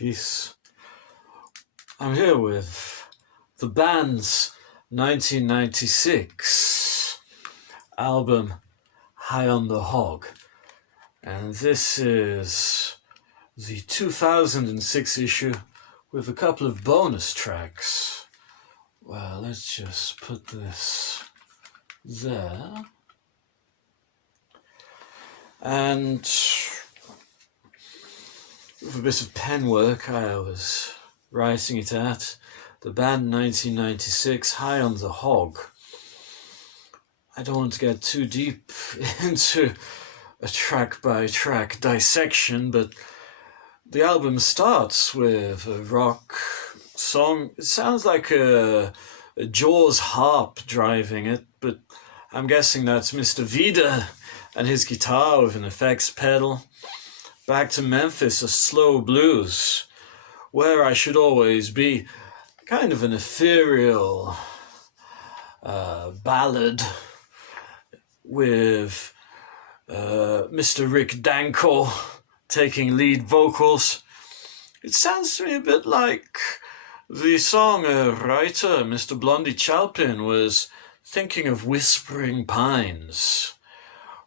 Peace. I'm here with the band's 1996 album High on the Hog, and this is the 2006 issue with a couple of bonus tracks. Well, let's just put this there. And with a bit of pen work, I was writing it at the band 1996, High on the Hog. I don't want to get too deep into a track-by-track dissection, but the album starts with a rock song. It sounds like a Jaws harp driving it, but I'm guessing that's Mr. Vida and his guitar with an effects pedal. Back to Memphis, a slow blues, Where I Should Always Be, kind of an ethereal ballad with Mr. Rick Danko taking lead vocals. It sounds to me a bit like the song a writer, Mr. Blondie Chalpin, was thinking of Whispering Pines,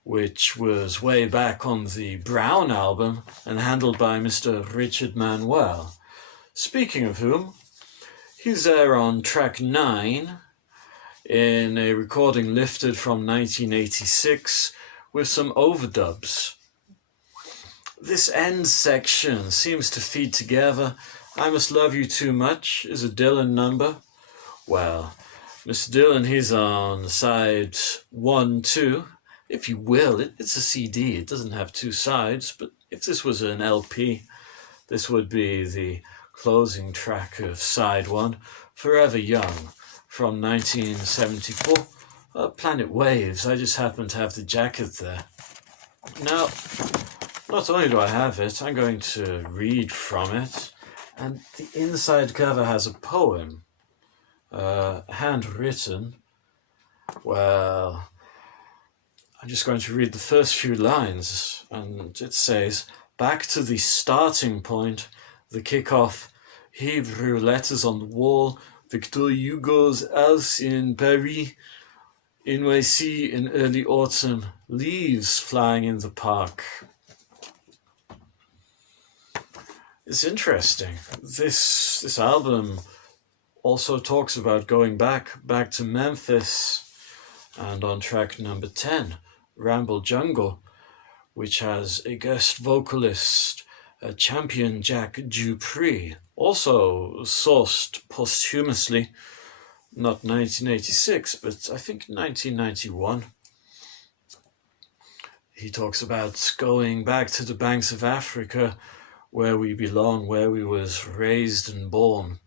which was way back on the Brown album and handled by Mr. Richard Manuel. Speaking of whom, he's there on track 9 in a recording lifted from 1986 with some overdubs. This end section seems to feed together. I Must Love You Too Much is a Dylan number. Well, Mr. Dylan, he's on side 1, 2. If you will, it's a CD. It doesn't have two sides, but if this was an LP, this would be the closing track of side 1, Forever Young, from 1974. Planet Waves, I just happen to have the jacket there. Now, not only do I have it, I'm going to read from it, and the inside cover has a poem, handwritten. Well, I'm just going to read the first few lines, and it says, "Back to the starting point, the kickoff, Hebrew letters on the wall, Victor Hugo's house in Paris, NYC in early autumn, leaves flying in the park." It's interesting. This album also talks about going back to Memphis, and on track number 10, Ramble Jungle, which has a guest vocalist, Champion Jack Dupree, also sourced posthumously, not 1986, but I think 1991. He talks about going back to the banks of Africa, where we belong, where we was raised and born.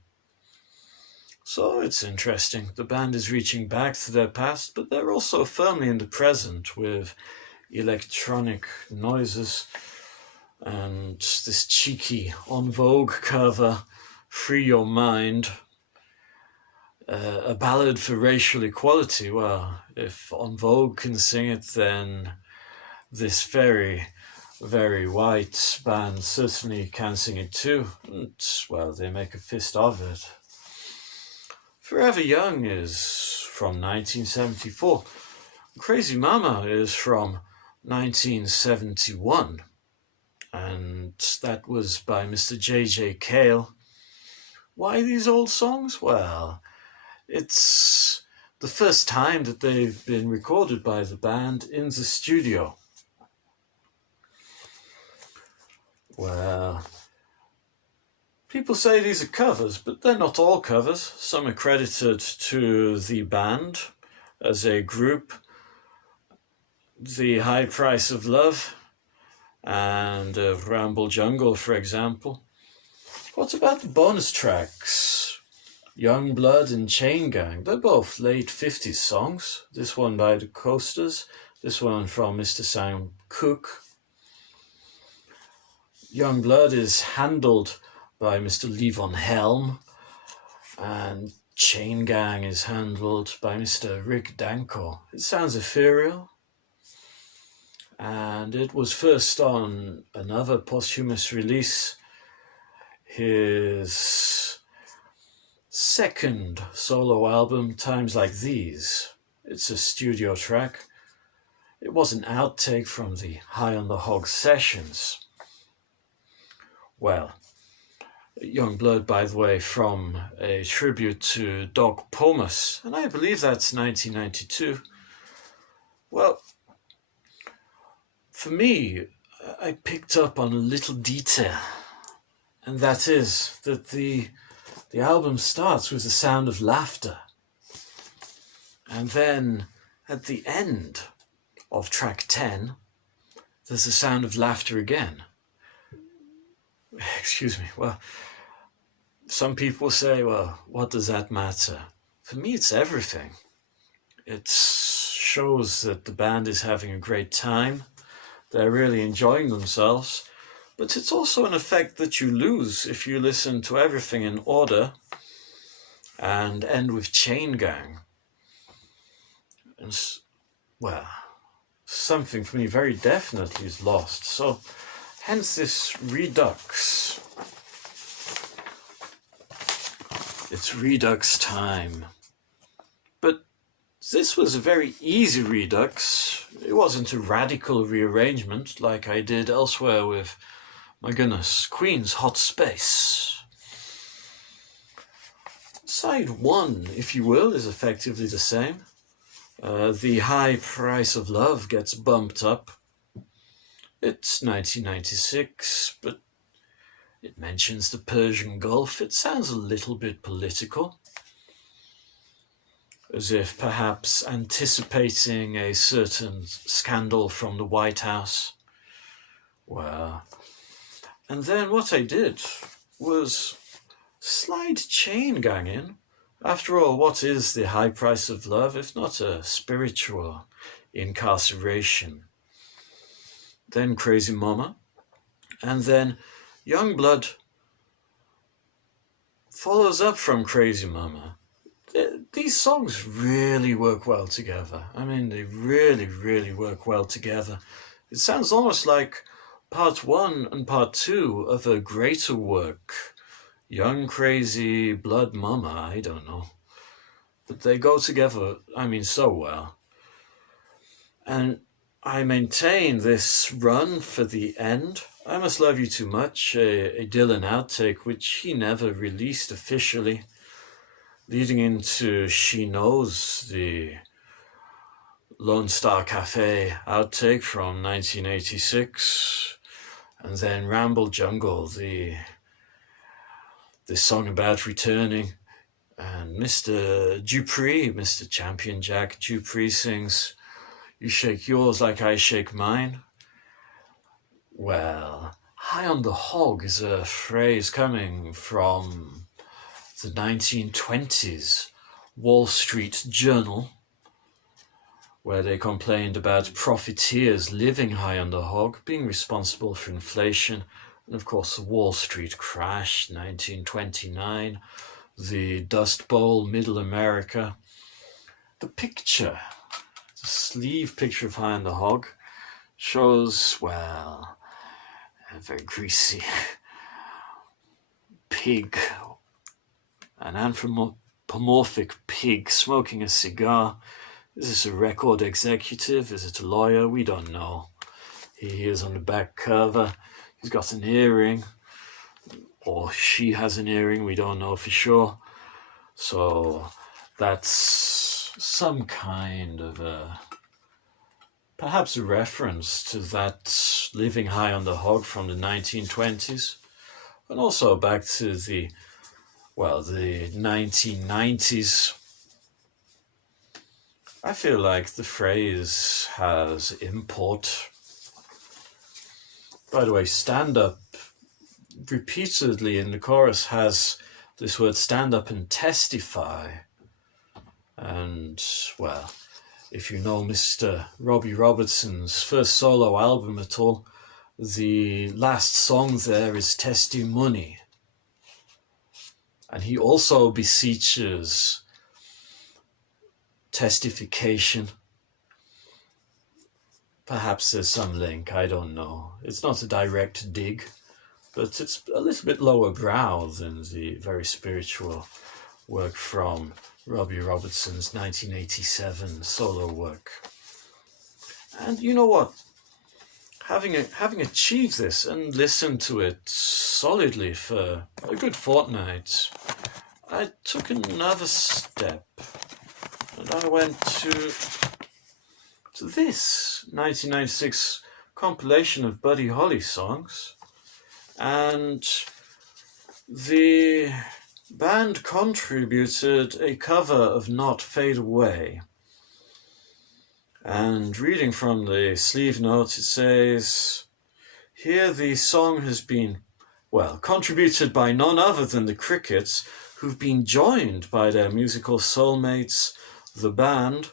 So it's interesting. The band is reaching back to their past, but they're also firmly in the present with electronic noises and this cheeky En Vogue cover, Free Your Mind, a ballad for racial equality. Well, if En Vogue can sing it, then this very, very white band certainly can sing it too. And, well, they make a fist of it. Forever Young is from 1974. Crazy Mama is from 1971. And that was by Mr. J.J. Cale. Why these old songs? Well, it's the first time that they've been recorded by the band in the studio. Well, people say these are covers, but they're not all covers. Some are credited to the band as a group. The High Price of Love and Ramble Jungle, for example. What about the bonus tracks? Young Blood and Chain Gang. They're both late 50s songs. This one by the Coasters. This one from Mr. Sam Cooke. Young Blood is handled by Mr. Levon Helm, and Chain Gang is handled by Mr. Rick Danko. It sounds ethereal, and it was first on another posthumous release his second solo album, Times Like These. It's a studio track. It was an outtake from the High on the Hog sessions. Well, Youngblood, by the way, from a tribute to Doc Pomus, and I believe that's 1992. Well, for me, I picked up on a little detail, and that is that the album starts with the sound of laughter, and then at the end of track 10, there's the sound of laughter again. Excuse me. Well, some people say, well, what does that matter? For me, it's everything. It shows that the band is having a great time. They're really enjoying themselves. But it's also an effect that you lose if you listen to everything in order and end with Chain Gang. And, well, something for me very definitely is lost. So, hence this Redux. It's Redux time. But this was a very easy Redux. It wasn't a radical rearrangement like I did elsewhere with, my goodness, Queen's Hot Space. Side 1, if you will, is effectively the same. The High Price of Love gets bumped up. It's 1996, but it mentions the Persian Gulf. It sounds a little bit political, as if perhaps anticipating a certain scandal from the White House. Well, and then what I did was slide Chain Gang in. After all, what is the High Price of Love if not a spiritual incarceration? Then Crazy Mama, and then Youngblood follows up from Crazy Mama. These songs really work well together. I mean, they really, really work well together. It sounds almost like part 1 and part 2 of a greater work. Young Crazy Blood Mama, I don't know. But they go together, I mean, so well. And I maintain this run for the end. I Must Love You Too Much, a Dylan outtake, which he never released officially, leading into She Knows, the Lone Star Cafe outtake from 1986, and then Ramble Jungle, the song about returning, and Mr. Dupree, Mr. Champion Jack Dupree sings, You Shake Yours Like I Shake Mine. Well, High on the Hog is a phrase coming from the 1920s Wall Street Journal, where they complained about profiteers living high on the hog, being responsible for inflation, and of course the Wall Street crash, 1929, the Dust Bowl, Middle America. The picture, the sleeve picture of High on the Hog, shows, well, a very greasy pig, an anthropomorphic pig smoking a cigar. Is this a record executive? Is it a lawyer? We don't know. He is on the back cover. He's got an earring, or she has an earring. We don't know for sure. So that's some kind of perhaps a reference to that Living High on the Hog from the 1920s, and also back to the 1990s. I feel like the phrase has import. By the way, stand up repeatedly in the chorus has this word stand up and testify. And, well, if you know Mr. Robbie Robertson's first solo album at all, the last song there is Testimony. And he also beseeches testification. Perhaps there's some link, I don't know. It's not a direct dig, but it's a little bit lower brow than the very spiritual work from Robbie Robertson's 1987 solo work. And you know what? Having achieved this and listened to it solidly for a good fortnight, I took another step, and I went to this 1996 compilation of Buddy Holly songs, and the band contributed a cover of Not Fade Away. And reading from the sleeve notes, it says, here the song has been, contributed by none other than the Crickets, who've been joined by their musical soulmates, the band,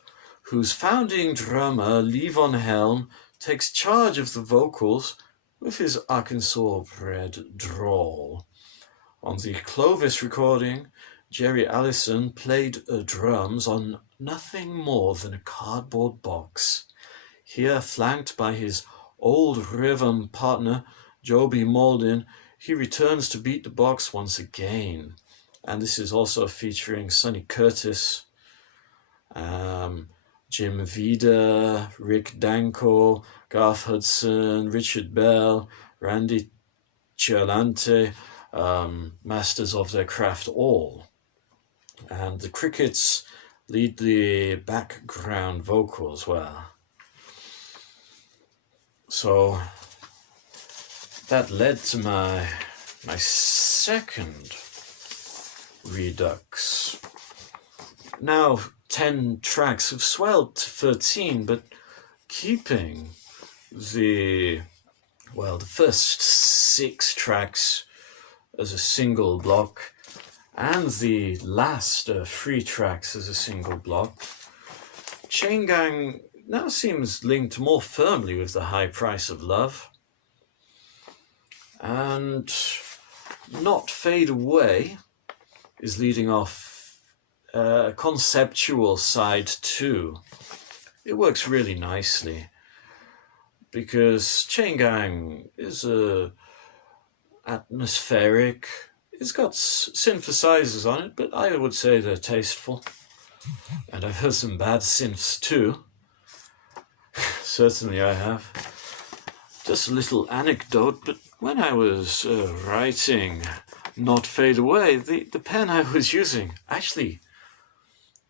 whose founding drummer, Levon Helm, takes charge of the vocals with his Arkansas-bred drawl. On the Clovis recording, Jerry Allison played drums on nothing more than a cardboard box. Here, flanked by his old rhythm partner, Joby Mauldin, he returns to beat the box once again. And this is also featuring Sonny Curtis, Jim Vida, Rick Danko, Garth Hudson, Richard Bell, Randy Cialante, masters of their craft all. And the Crickets lead the background vocal as well. So that led to my second Redux. Now 10 tracks have swelled to 13, but keeping the first 6 tracks as a single block and the last 3 tracks as a single block, Chain Gang now seems linked more firmly with the High Price of Love. And Not Fade Away is leading off a conceptual side too. It works really nicely because Chain Gang is atmospheric. It's got synthesizers on it, but I would say they're tasteful. And I've heard some bad synths too. Certainly I have. Just a little anecdote, but when I was writing Not Fade Away, the pen I was using actually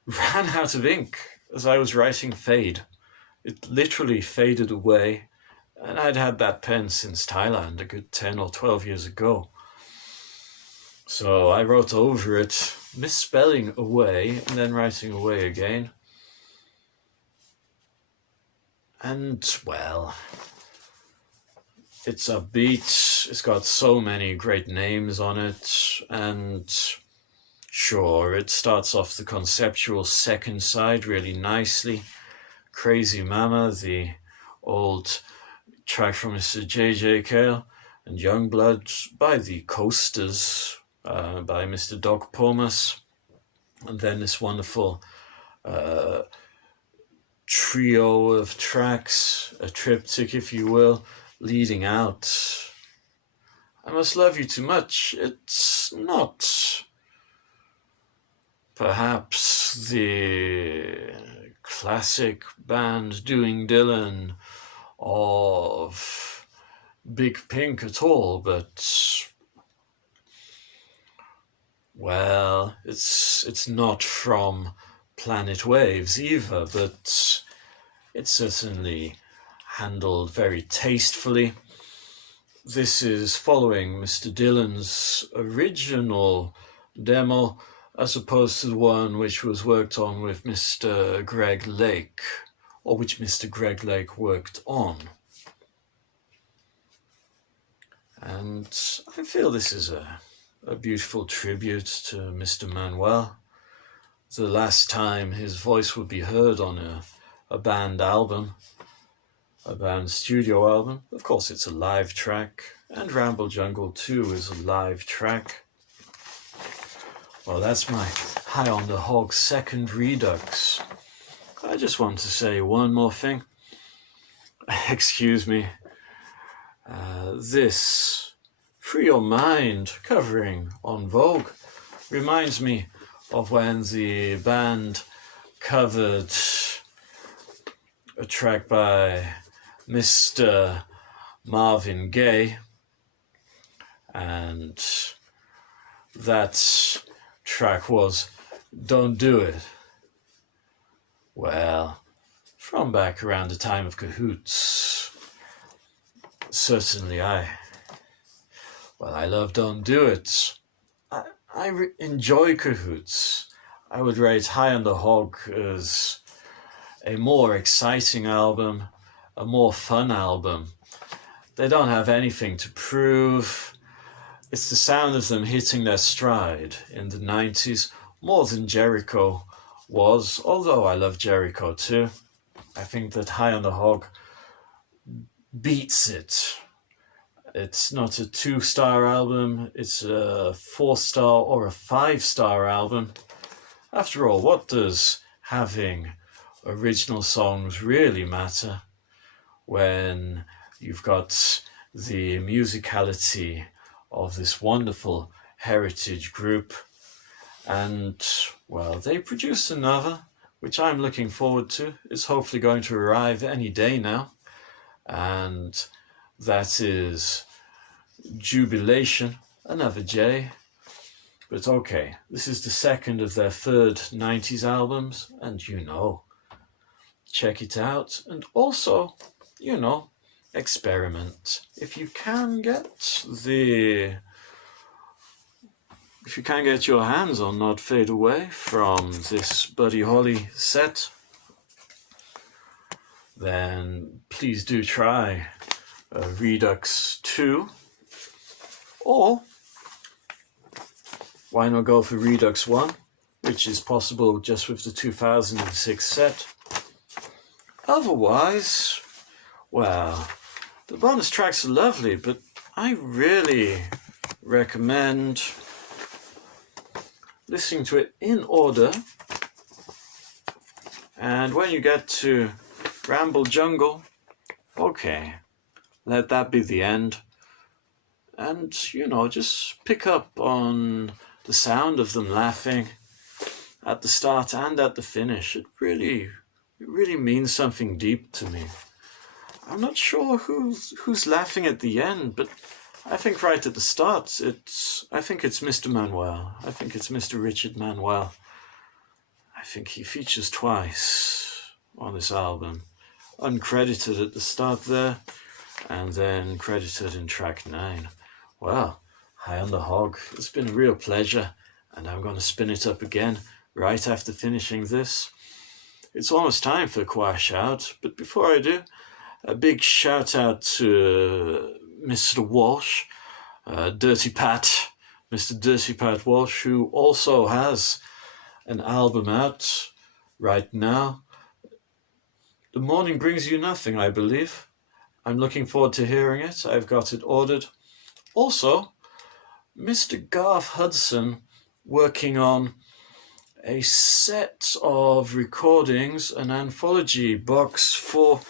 ran out of ink as I was writing Fade. It literally faded away, and I'd had that pen since Thailand a good 10 or 12 years ago. So I wrote over it, misspelling away and then writing away again. And, well, it's upbeat, it's got so many great names on it, and sure, it starts off the conceptual second side really nicely. Crazy Mama, the old track from Mr. J.J. Cale, and Youngblood by the Coasters, by Mr. Doc Pomus, and then this wonderful trio of tracks, a triptych if you will, leading out. I Must Love You Too Much. It's not perhaps the classic band doing Dylan of Big Pink at all, but well, it's not from Planet Waves either, but it's certainly handled very tastefully. This is following Mr. Dylan's original demo as opposed to the one which was worked on with Mr. Greg Lake, or which Mr. Greg Lake worked on. And I feel this is a beautiful tribute to Mr. Manuel. The last time his voice would be heard on a band album, a band studio album. Of course, it's a live track, and Ramble Jungle 2 is a live track. Well, that's my High on the Hog second Redux. I just want to say one more thing. Excuse me. This Free Your Mind, covering En Vogue, reminds me of when the band covered a track by Mr. Marvin Gaye, and that track was Don't Do It. Well, from back around the time of Cahoots, certainly I love Don't Do It. I enjoy Cahoots. I would rate High on the Hog as a more exciting album, a more fun album. They don't have anything to prove. It's the sound of them hitting their stride in the 90s, more than Jericho was, although I love Jericho too. I think that High on the Hog beats it. It's not a 2-star album, it's a 4-star or a 5-star album. After all, what does having original songs really matter when you've got the musicality of this wonderful heritage group? And, well, they produced another, which I'm looking forward to. It's hopefully going to arrive any day now. And that is Jubilation, another J. But okay, this is the second of their third 90s albums, and check it out. And also, experiment. If you can get your hands on Not Fade Away from this Buddy Holly set, then please do try Redux 2, or why not go for Redux 1, which is possible just with the 2006 set. Otherwise, well, the bonus tracks are lovely, but I really recommend listening to it in order. And when you get to Ramble Jungle, okay, let that be the end. And, just pick up on the sound of them laughing at the start and at the finish. It really means something deep to me. I'm not sure who's laughing at the end, but I think right at the start, I think it's Mr. Manuel. I think it's Mr. Richard Manuel. I think he features twice on this album. Uncredited at the start there, and then credited in track 9. Well, High on the Hog, it's been a real pleasure, and I'm going to spin it up again right after finishing this. It's almost time for a choir shout, but before I do, a big shout out to Mr. Walsh, Dirty Pat, Mr. Dirty Pat Walsh, who also has an album out right now. The Morning Brings You Nothing, I believe. I'm looking forward to hearing it. I've got it ordered. Also, Mr. Garth Hudson working on a set of recordings, an anthology box for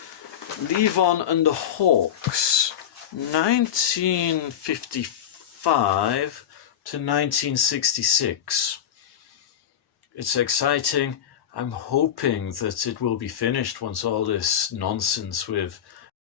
Levon and the Hawks, 1955 to 1966. It's exciting. I'm hoping that it will be finished once all this nonsense with